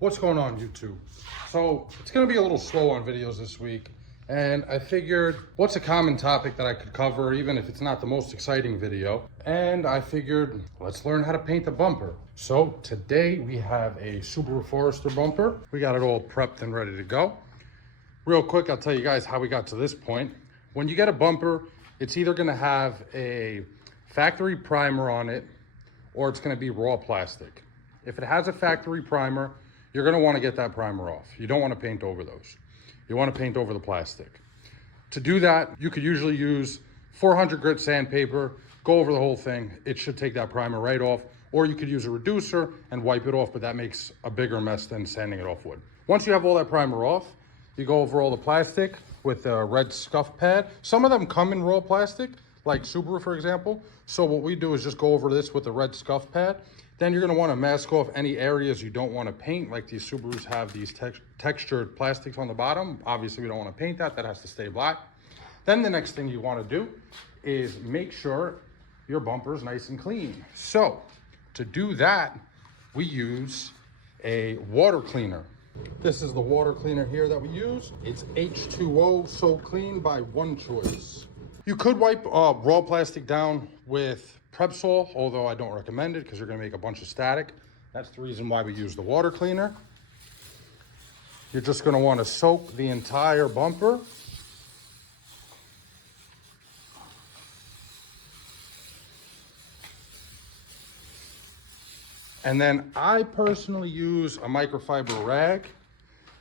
What's going on, YouTube? So it's gonna be a little slow on videos this week, and I figured what's a common topic that I could cover even if it's not the most exciting video, and I figured let's learn how to paint the bumper. So today we have a Subaru Forester bumper. We got it all prepped and ready to go. Real quick, I'll tell you guys how we got to this point. When you get a bumper, it's either gonna have a factory primer on it or it's gonna be raw plastic. If it has a factory primer, you're gonna wanna get that primer off. You don't wanna paint over those. You wanna paint over the plastic. To do that, you could usually use 400 grit sandpaper, go over the whole thing. It should take that primer right off, or you could use a reducer and wipe it off, but that makes a bigger mess than sanding it off wood. Once you have all that primer off, you go over all the plastic with a red scuff pad. Some of them come in raw plastic, like Subaru, for example. So what we do is just go over this with a red scuff pad. Then you're gonna wanna mask off any areas you don't wanna paint, like these Subarus have these textured plastics on the bottom. Obviously, we don't wanna paint that, that has to stay black. Then the next thing you wanna do is make sure your bumper is nice and clean. So to do that, we use a water cleaner. This is the water cleaner here that we use. It's H2O So Clean by One Choice. You could wipe raw plastic down with Prepsol, although I don't recommend it because you're gonna make a bunch of static. That's the reason why we use the water cleaner. You're just gonna wanna soak the entire bumper. And then I personally use a microfiber rag.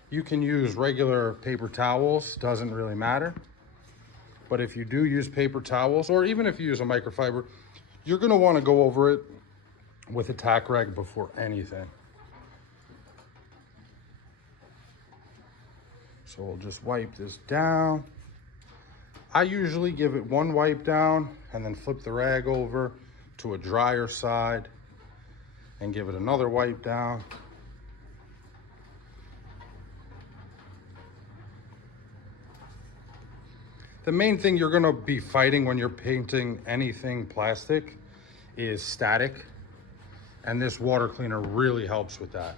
You can use regular paper towels, doesn't really matter. But if you do use paper towels, or even if you use a microfiber, you're gonna wanna go over it with a tack rag before anything. So we'll just wipe this down. I usually give it one wipe down and then flip the rag over to a drier side and give it another wipe down. The main thing you're gonna be fighting when you're painting anything plastic is static, and this water cleaner really helps with that.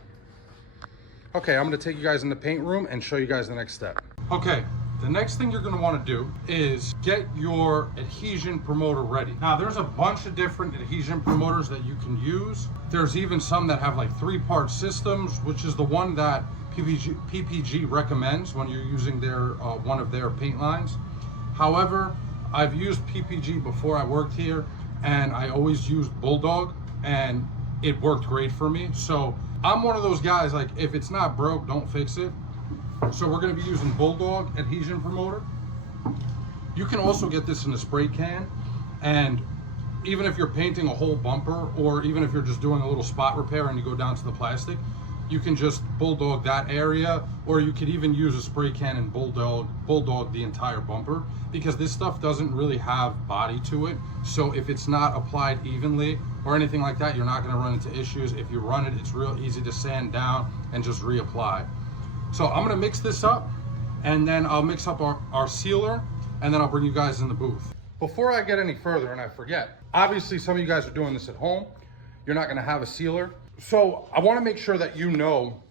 Okay, I'm gonna take you guys in the paint room and show you guys the next step. Okay, the next thing you're gonna wanna do is get your adhesion promoter ready. Now, there's a bunch of different adhesion promoters that you can use. There's even some that have like 3-part systems, which is the one that PPG recommends when you're using their one of their paint lines. However, I've used PPG before I worked here, and I always used Bulldog, and it worked great for me. So I'm one of those guys, like, if it's not broke, don't fix it. So we're gonna be using Bulldog adhesion promoter. You can also get this in a spray can, and even if you're painting a whole bumper, or even if you're just doing a little spot repair and you go down to the plastic, you can just Bulldog that area, or you could even use a spray can and Bulldog the entire bumper, because this stuff doesn't really have body to it. So if it's not applied evenly or anything like that, you're not gonna run into issues. If you run it, it's real easy to sand down and just reapply. So I'm gonna mix this up, and then I'll mix up our sealer, and then I'll bring you guys in the booth. Before I get any further, and I forget, obviously some of you guys are doing this at home. You're not gonna have a sealer. So I wanna make sure that you know,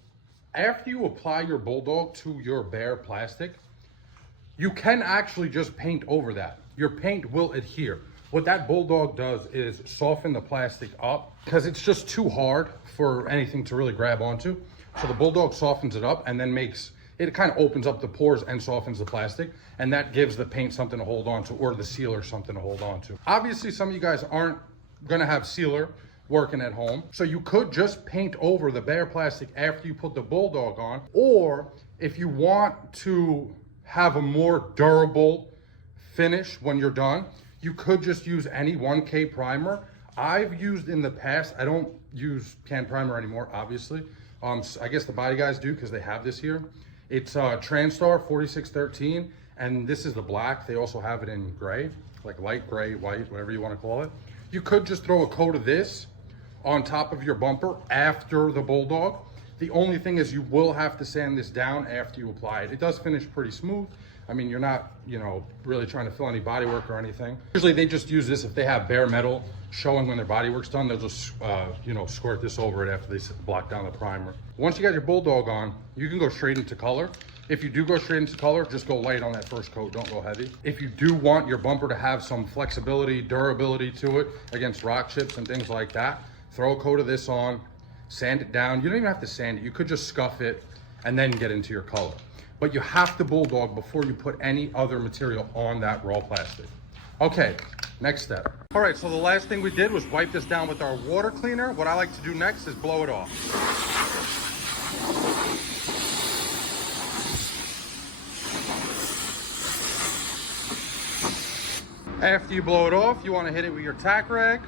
after you apply your Bulldog to your bare plastic, you can actually just paint over that. Your paint will adhere. What that Bulldog does is soften the plastic up, because it's just too hard for anything to really grab onto. So the Bulldog softens it up and then it kind of opens up the pores and softens the plastic, and that gives the paint something to hold on to, or the sealer something to hold on to. Obviously, some of you guys aren't gonna have sealer working at home, so you could just paint over the bare plastic after you put the Bulldog on, or if you want to have a more durable finish when you're done, you could just use any 1K primer. I've used in the past, I don't use can primer anymore, obviously. I guess the body guys do, because they have this here. It's Transtar 4613, and this is the black. They also have it in gray, like light gray, white, whatever you want to call it. You could just throw a coat of this on top of your bumper after the Bulldog. The only thing is you will have to sand this down after you apply it. It does finish pretty smooth. I mean, you're not, you know, really trying to fill any body work or anything. Usually they just use this if they have bare metal showing when their body work's done. They'll just, you know, squirt this over it after they block down the primer. Once you got your Bulldog on, you can go straight into color. If you do go straight into color, just go light on that first coat, don't go heavy. If you do want your bumper to have some flexibility, durability to it against rock chips and things like that, throw a coat of this on, sand it down. You don't even have to sand it. You could just scuff it and then get into your color. But you have to Bulldog before you put any other material on that raw plastic. Okay, next step. All right, so the last thing we did was wipe this down with our water cleaner. What I like to do next is blow it off. After you blow it off, you want to hit it with your tack rag.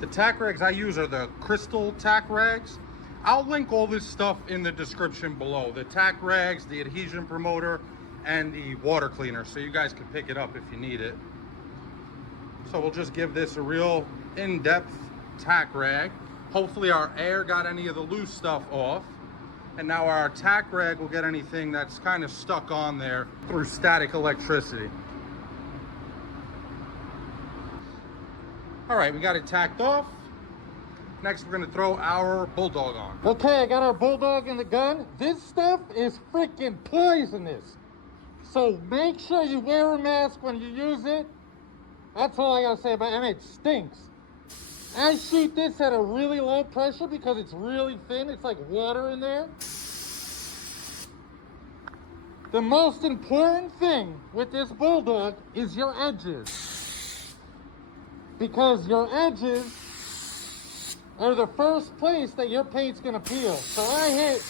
The tack rags I use are the crystal tack rags. I'll link all this stuff in the description below. The tack rags, the adhesion promoter, and the water cleaner, so you guys can pick it up if you need it. So we'll just give this a real in-depth tack rag. Hopefully our air got any of the loose stuff off. And now our tack rag will get anything that's kind of stuck on there through static electricity. All right, we got it tacked off. Next, we're gonna throw our Bulldog on. Okay, I got our Bulldog in the gun. This stuff is freaking poisonous. So make sure you wear a mask when you use it. That's all I gotta say about it, and it stinks. I shoot this at a really low pressure because it's really thin. It's like water in there. The most important thing with this Bulldog is your edges. Because your edges are the first place that your paint's gonna peel. So I hit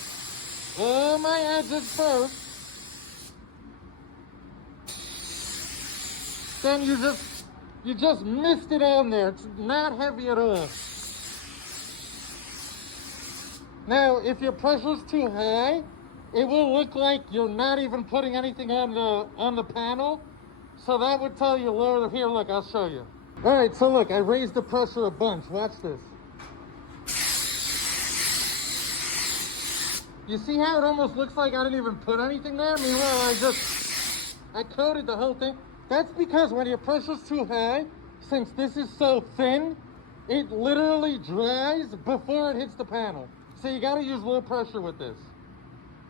all my edges first. Then you just mist it on there. It's not heavy at all. Now, if your pressure's too high, it will look like you're not even putting anything on the panel. So that would tell you lower. Here, look, I'll show you. All right, so look, I raised the pressure a bunch. Watch this. You see how it almost looks like I didn't even put anything there? Meanwhile, I coated the whole thing. That's because when your pressure's too high, since this is so thin, it literally dries before it hits the panel. So you gotta use low pressure with this.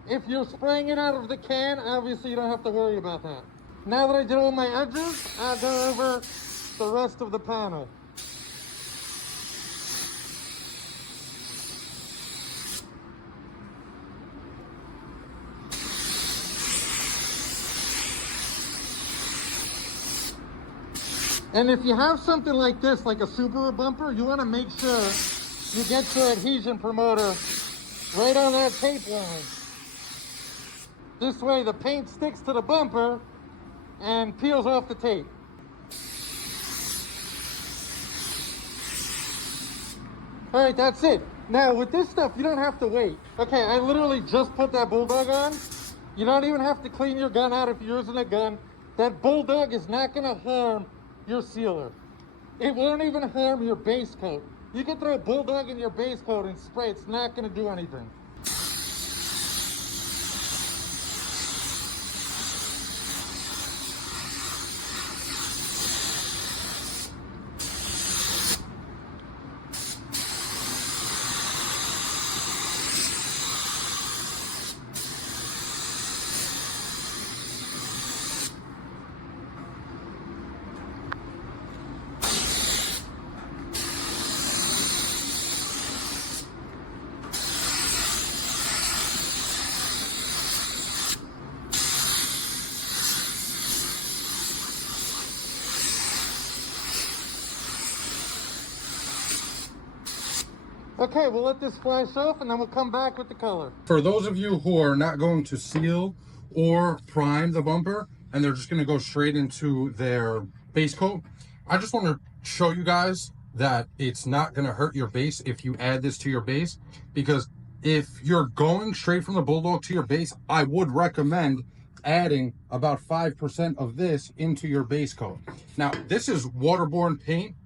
If you're spraying it out of the can, obviously you don't have to worry about that. Now that I did all my edges, I'll go over the rest of the panel. And if you have something like this, like a Subaru bumper, you want to make sure you get your adhesion promoter right on that tape line. This way the paint sticks to the bumper and peels off the tape. All right, that's it. Now with this stuff, you don't have to wait. Okay, I literally just put that Bulldog on. You don't even have to clean your gun out if you're using a gun. That Bulldog is not gonna harm your sealer. It won't even harm your base coat. You can throw a Bulldog in your base coat and spray, it's not gonna do anything. Okay, we'll let this flash off and then we'll come back with the color. For those of you who are not going to seal or prime the bumper and they're just going to go straight into their base coat, I just want to show you guys that it's not going to hurt your base if you add this to your base, because if you're going straight from the Bulldog to your base, I would recommend adding about 5% of this into your base coat. Now, this is waterborne paint.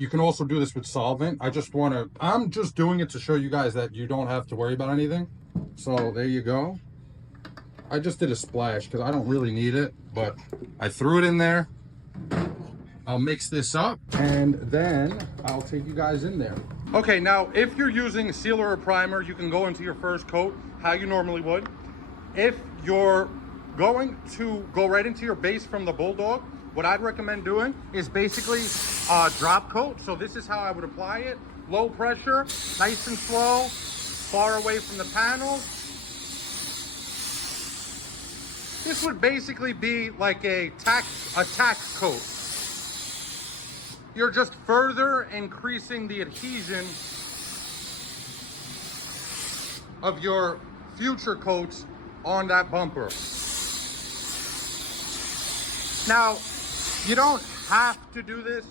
You can also do this with solvent. I'm just doing it to show you guys that you don't have to worry about anything. So there you go. I just did a splash because I don't really need it, but I threw it in there. I'll mix this up and then I'll take you guys in there. Okay, now if you're using sealer or primer, you can go into your first coat how you normally would. If you're going to go right into your base from the Bulldog, what I'd recommend doing is basically a drop coat. So this is how I would apply it. Low pressure, nice and slow, far away from the panel. This would basically be like a tack coat. You're just further increasing the adhesion of your future coats on that bumper. Now, you don't have to do this,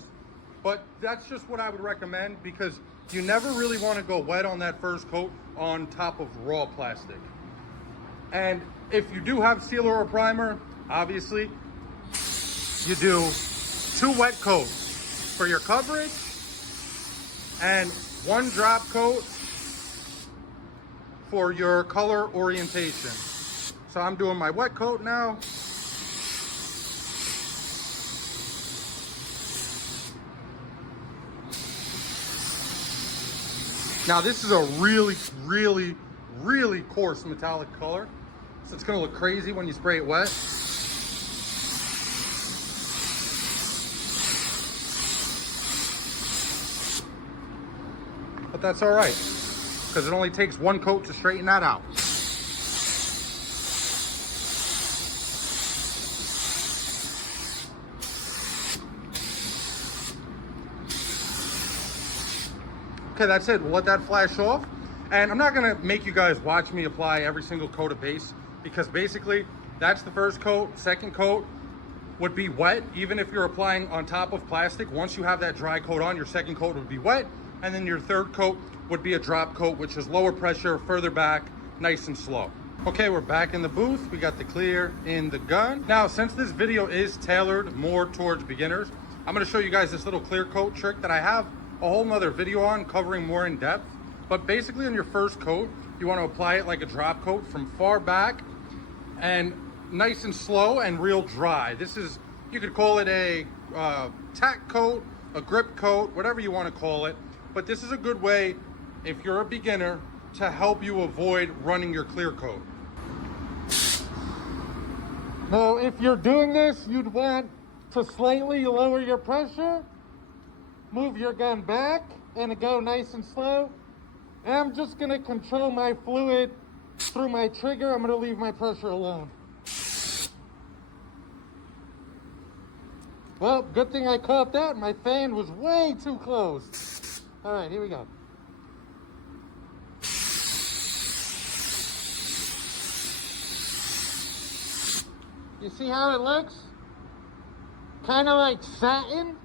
but that's just what I would recommend because you never really want to go wet on that first coat on top of raw plastic. And if you do have sealer or primer, obviously, you do 2 wet coats for your coverage and 1 drop coat for your color orientation. So I'm doing my wet coat now. Now this is a really, really, really coarse metallic color. So it's gonna look crazy when you spray it wet. But that's all right, because it only takes 1 coat to straighten that out. Okay, that's it. We'll let that flash off. And I'm not gonna make you guys watch me apply every single coat of base because basically that's the first coat. Second coat would be wet, even if you're applying on top of plastic. Once you have that dry coat on, your second coat would be wet. And then your third coat would be a drop coat, which is lower pressure, further back, nice and slow. Okay, we're back in the booth. We got the clear in the gun. Now, since this video is tailored more towards beginners, I'm gonna show you guys this little clear coat trick that I have a whole nother video on covering more in depth. But basically on your first coat, you want to apply it like a drop coat from far back and nice and slow and real dry. This is, you could call it a tack coat, a grip coat, whatever you want to call it. But this is a good way, if you're a beginner, to help you avoid running your clear coat. Now, if you're doing this, you'd want to slightly lower your pressure, move your gun back, and go nice and slow. And I'm just gonna control my fluid through my trigger. I'm gonna leave my pressure alone. Well, good thing I caught that. My fan was way too close. All right, here we go. You see how it looks? Kind of like satin.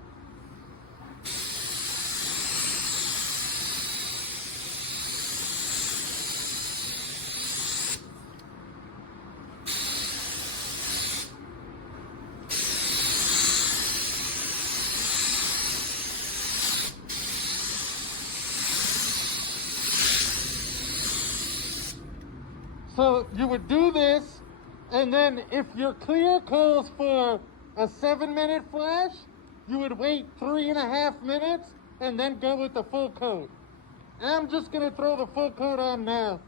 So you would do this, and then if your clear calls for a 7-minute flash, you would wait 3.5 minutes and then go with the full coat. I'm just gonna throw the full coat on now.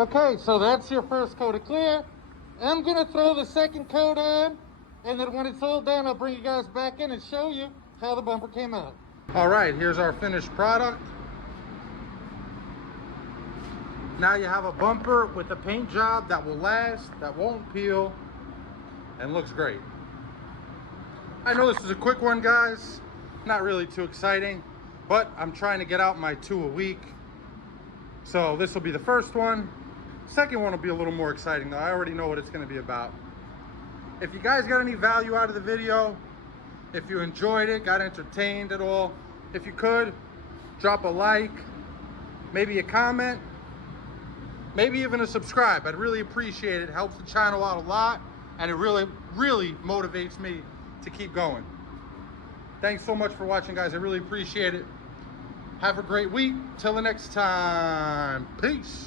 Okay, so that's your first coat of clear. I'm gonna throw the second coat on, and then when it's all done, I'll bring you guys back in and show you how the bumper came out. All right, here's our finished product. Now you have a bumper with a paint job that will last, that won't peel, and looks great. I know this is a quick one, guys. Not really too exciting, but I'm trying to get out my 2 a week. So this will be the first one. Second one will be a little more exciting though. I already know what it's gonna be about. If you guys got any value out of the video, if you enjoyed it, got entertained at all, if you could, drop a like, maybe a comment, maybe even a subscribe. I'd really appreciate it. It helps the channel out a lot, and it really, really motivates me to keep going. Thanks so much for watching, guys. I really appreciate it. Have a great week. Till the next time. Peace.